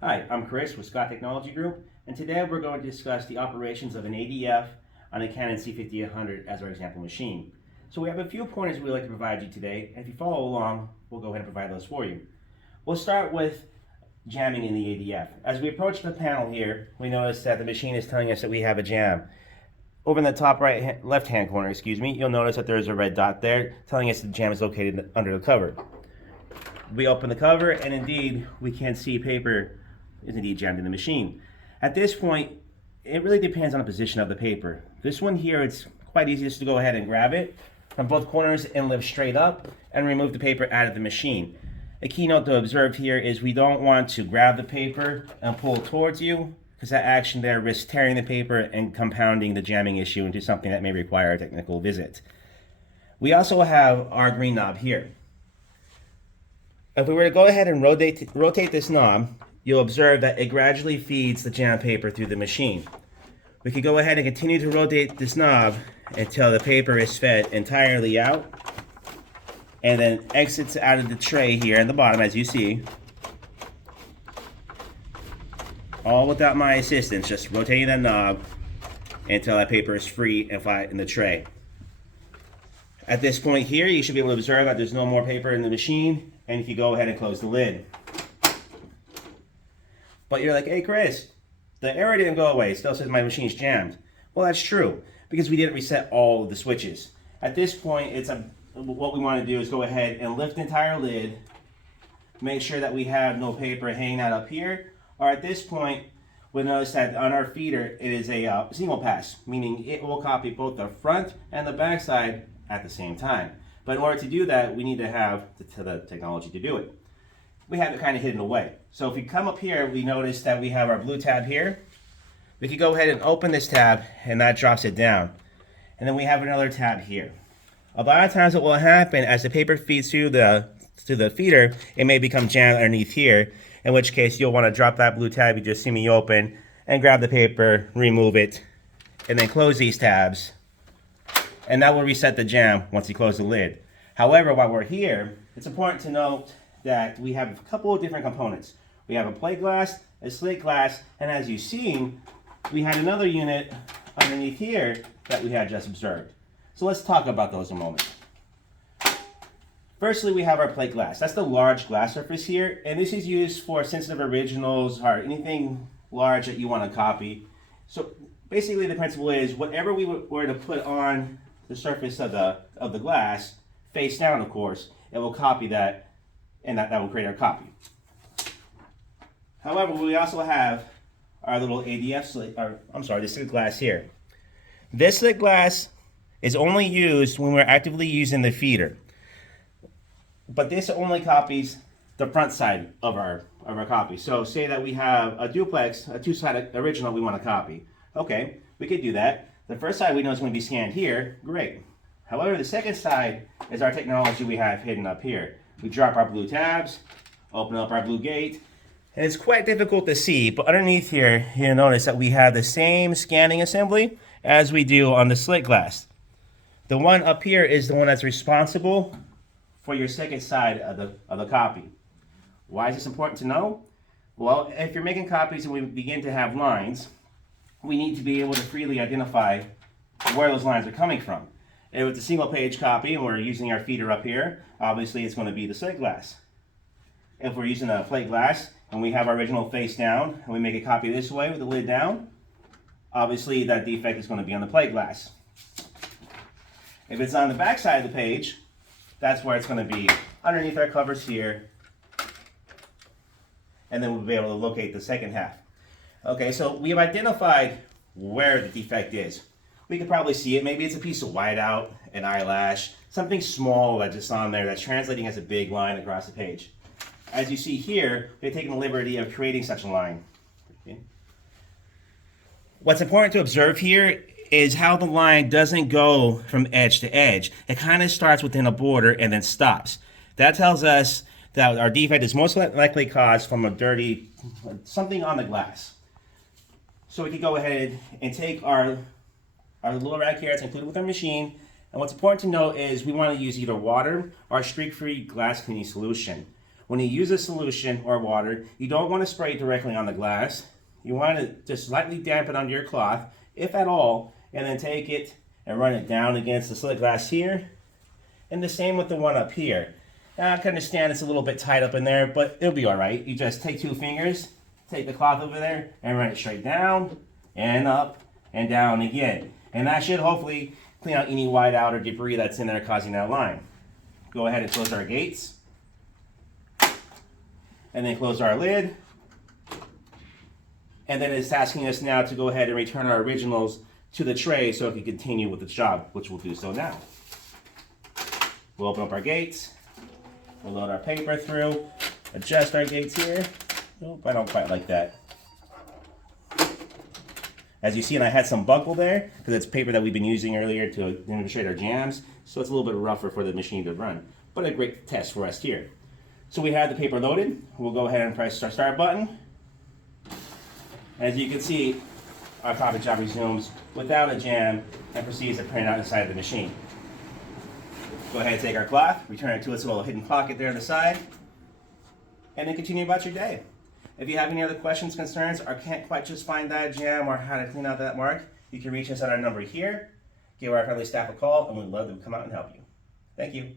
Hi, I'm Chris with Scott Technology Group, and today we're going to discuss the operations of an ADF on a Canon C5800 as our example machine. So we have a few pointers we'd like to provide you today, and if you follow along, we'll go ahead and provide those for you. We'll start with jamming in the ADF. As we approach the panel here, we notice that the machine is telling us that we have a jam. Over in the top left-hand corner, you'll notice that there's a red dot there telling us the jam is located under the cover. We open the cover, and indeed, we can see paper is indeed jammed in the machine. At this point, it really depends on the position of the paper. This one here, it's quite easy just to go ahead and grab it from both corners and lift straight up and remove the paper out of the machine. A key note to observe here is we don't want to grab the paper and pull it towards you, because that action there risks tearing the paper and compounding the jamming issue into something that may require a technical visit. We also have our green knob here. If we were to go ahead and rotate this knob, you'll observe that it gradually feeds the jam paper through the machine. We could go ahead and continue to rotate this knob until the paper is fed entirely out and then exits out of the tray here at the bottom, as you see. All without my assistance, just rotating that knob until that paper is free and flat in the tray. At this point here, you should be able to observe that there's no more paper in the machine, and you can go ahead and close the lid. But you're like, hey Chris, the error didn't go away. It still says my machine's jammed. Well, that's true, because we didn't reset all of the switches. At this point, what we want to do is go ahead and lift the entire lid, make sure that we have no paper hanging out up here, or at this point, we'll notice that on our feeder, it is a single pass, meaning it will copy both the front and the back side at the same time. But in order to do that, we need to have the technology to do it. We have it kind of hidden away. So if we come up here, we notice that we have our blue tab here. We could go ahead and open this tab, and that drops it down. And then we have another tab here. A lot of times what will happen as the paper feeds through the feeder, it may become jammed underneath here, in which case you'll want to drop that blue tab you just see me open and grab the paper, remove it, and then close these tabs. And that will reset the jam once you close the lid. However, while we're here, it's important to note that we have a couple of different components. We have a plate glass, a slate glass, and as you've seen, we had another unit underneath here that we had just observed. So let's talk about those a moment. Firstly, we have our plate glass. That's the large glass surface here, and this is used for sensitive originals or anything large that you want to copy. So basically the principle is whatever we were to put on the surface of the glass, face down of course, it will copy that, and that will create our copy. However, we also have our little ADF the slit glass here. This slit glass is only used when we're actively using the feeder. But this only copies the front side of our copy. So say that we have a duplex, a two-sided original we want to copy. Okay, we could do that. The first side we know is going to be scanned here. Great. However, the second side is our technology we have hidden up here. We drop our blue tabs, open up our blue gate, and it's quite difficult to see, but underneath here, you'll notice that we have the same scanning assembly as we do on the slit glass. The one up here is the one that's responsible for your second side of the copy. Why is this important to know? Well, if you're making copies and we begin to have lines, we need to be able to freely identify where those lines are coming from. If it's a single page copy and we're using our feeder up here, obviously it's going to be the slit glass. If we're using a plate glass and we have our original face down and we make a copy this way with the lid down, obviously that defect is going to be on the plate glass. If it's on the back side of the page, that's where it's going to be underneath our covers here, and then we'll be able to locate the second half. Okay, so we have identified where the defect is. We could probably see it. Maybe it's a piece of whiteout, an eyelash, something small that's just on there that's translating as a big line across the page. As you see here, we've taken the liberty of creating such a line. Okay. What's important to observe here is how the line doesn't go from edge to edge. It kind of starts within a border and then stops. That tells us that our defect is most likely caused from something on the glass. So we can go ahead and take our little rack here that's included with our machine, and what's important to note is we want to use either water or streak-free glass cleaning solution. when you use a solution or water, you don't want to spray it directly on the glass. You want to just slightly dampen onto your cloth, if at all, and then take it and run it down against the slit glass here. And the same with the one up here. Now, I can understand it's a little bit tight up in there, but it'll be all right. You just take 2 fingers, take the cloth over there, and run it straight down, and up, and down again. And that should hopefully clean out any whiteout or debris that's in there causing that line. Go ahead and close our gates. And then close our lid. And then it's asking us now to go ahead and return our originals to the tray so it can continue with the job, which we'll do so now. We'll open up our gates. We'll load our paper through. Adjust our gates here. Nope, I don't quite like that. As you see, and I had some buckle there because it's paper that we've been using earlier to demonstrate our jams, so it's a little bit rougher for the machine to run, but a great test for us here. So we have the paper loaded. We'll go ahead and press our start button. As you can see, our copy job resumes without a jam and proceeds to print out inside of the machine. Go ahead and take our cloth, return it to its little hidden pocket there on the side, and then continue about your day. If you have any other questions, concerns, or can't quite just find that jam or how to clean out that mark, you can reach us at our number here, give our friendly staff a call, and we'd love to come out and help you. Thank you.